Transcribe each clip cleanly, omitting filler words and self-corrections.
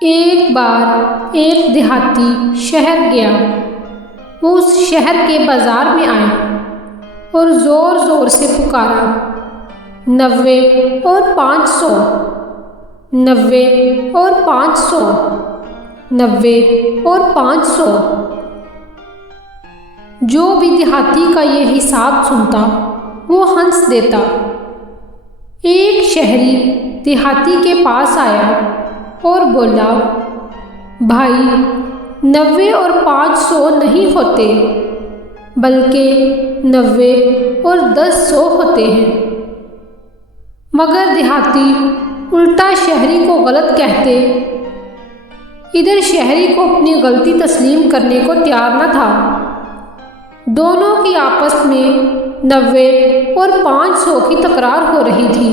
ایک بار ایک دیہاتی شہر گیا۔ وہ اس شہر کے بازار میں آیا اور زور زور سے پکارا، 90 اور 500، 90 اور 500، 90 اور 500۔ جو بھی دیہاتی کا یہ حساب سنتا وہ ہنس دیتا۔ ایک شہری دیہاتی کے پاس آیا اور بولا، بھائی 90 اور 500 نہیں ہوتے بلکہ 90 اور 100 ہوتے ہیں۔ مگر دیہاتی الٹا شہری کو غلط کہتے۔ ادھر شہری کو اپنی غلطی تسلیم کرنے کو تیار نہ تھا۔ دونوں کی آپس میں 90 اور 500 کی تکرار ہو رہی تھی۔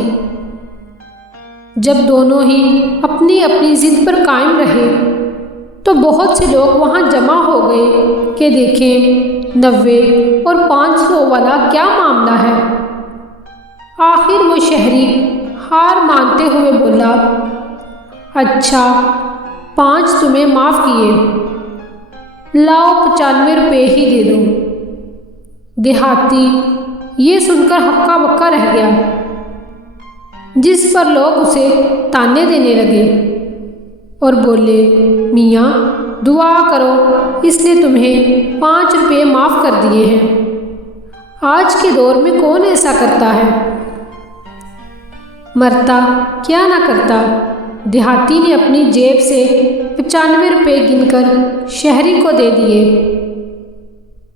جب دونوں ہی اپنی اپنی ضد پر قائم رہے تو بہت سے لوگ وہاں جمع ہو گئے کہ دیکھیں 90 اور 500 والا کیا معاملہ ہے۔ آخر وہ شہری ہار مانتے ہوئے بولا، اچھا 5 تمہیں معاف کیے، لاؤ 95 روپے ہی دے دو۔ دیہاتی یہ سن کر ہکا بکا رہ گیا، جس پر لوگ اسے تانے دینے لگے اور بولے، میاں دعا کرو، اس نے تمہیں 5 روپے معاف کر دیے ہیں۔ آج کے دور میں کون ایسا کرتا ہے؟ مرتا کیا نہ کرتا۔ دیہاتی نے اپنی جیب سے 95 روپے گن کر شہری کو دے دیے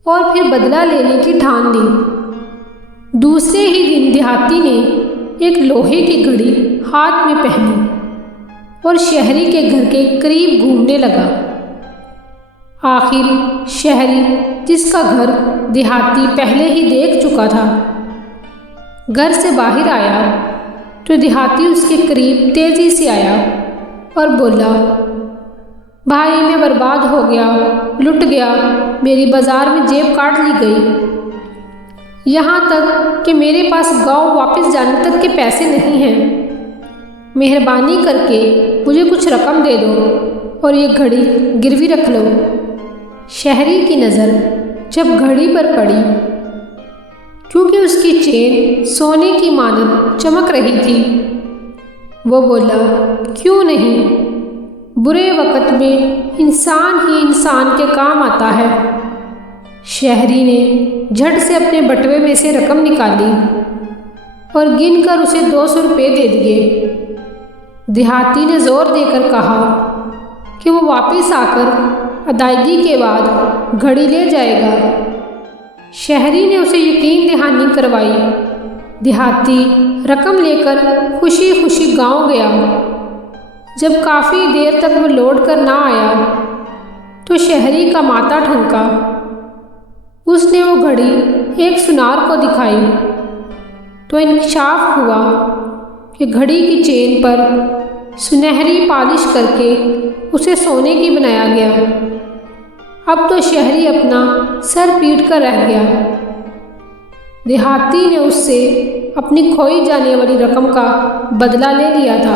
اور پھر بدلہ لینے کی ٹھان لی۔ دوسرے ہی دن دیہاتی نے ایک لوہے کی گھڑی ہاتھ میں پہنی اور شہری کے گھر کے قریب گھومنے لگا۔ آخر شہری، جس کا گھر دیہاتی پہلے ہی دیکھ چکا تھا، گھر سے باہر آیا تو دیہاتی اس کے قریب تیزی سے آیا اور بولا، بھائی میں برباد ہو گیا، لٹ گیا، میری بازار میں جیب کاٹ لی گئی، یہاں تک کہ میرے پاس گاؤں واپس جانے تک کے پیسے نہیں ہیں، مہربانی کر کے مجھے کچھ رقم دے دو اور یہ گھڑی گروی رکھ لو۔ شہری کی نظر جب گھڑی پر پڑی، کیونکہ اس کی چین سونے کی مانند چمک رہی تھی، وہ بولا، کیوں نہیں، برے وقت میں انسان ہی انسان کے کام آتا ہے۔ شہری نے جھٹ سے اپنے بٹوے میں سے رقم نکالی اور گن کر اسے 200 روپے دے دیے۔ دیہاتی نے زور دے کر کہا کہ وہ واپس آ کر ادائیگی کے بعد گھڑی لے جائے گا۔ شہری نے اسے یقین دہانی کروائی۔ دیہاتی رقم لے کر خوشی خوشی گاؤں گیا۔ جب کافی دیر تک وہ لوٹ کر نہ آیا تو شہری کا ماتھا ٹھنکا۔ اس نے وہ گھڑی ایک سنار کو دکھائی تو انکشاف ہوا کہ گھڑی کی چین پر سنہری پالش کر کے اسے سونے کی بنایا گیا۔ اب تو شہری اپنا سر پیٹ کر رہ گیا۔ دیہاتی نے اس سے اپنی کھوئی جانے والی رقم کا بدلہ لے لیا تھا۔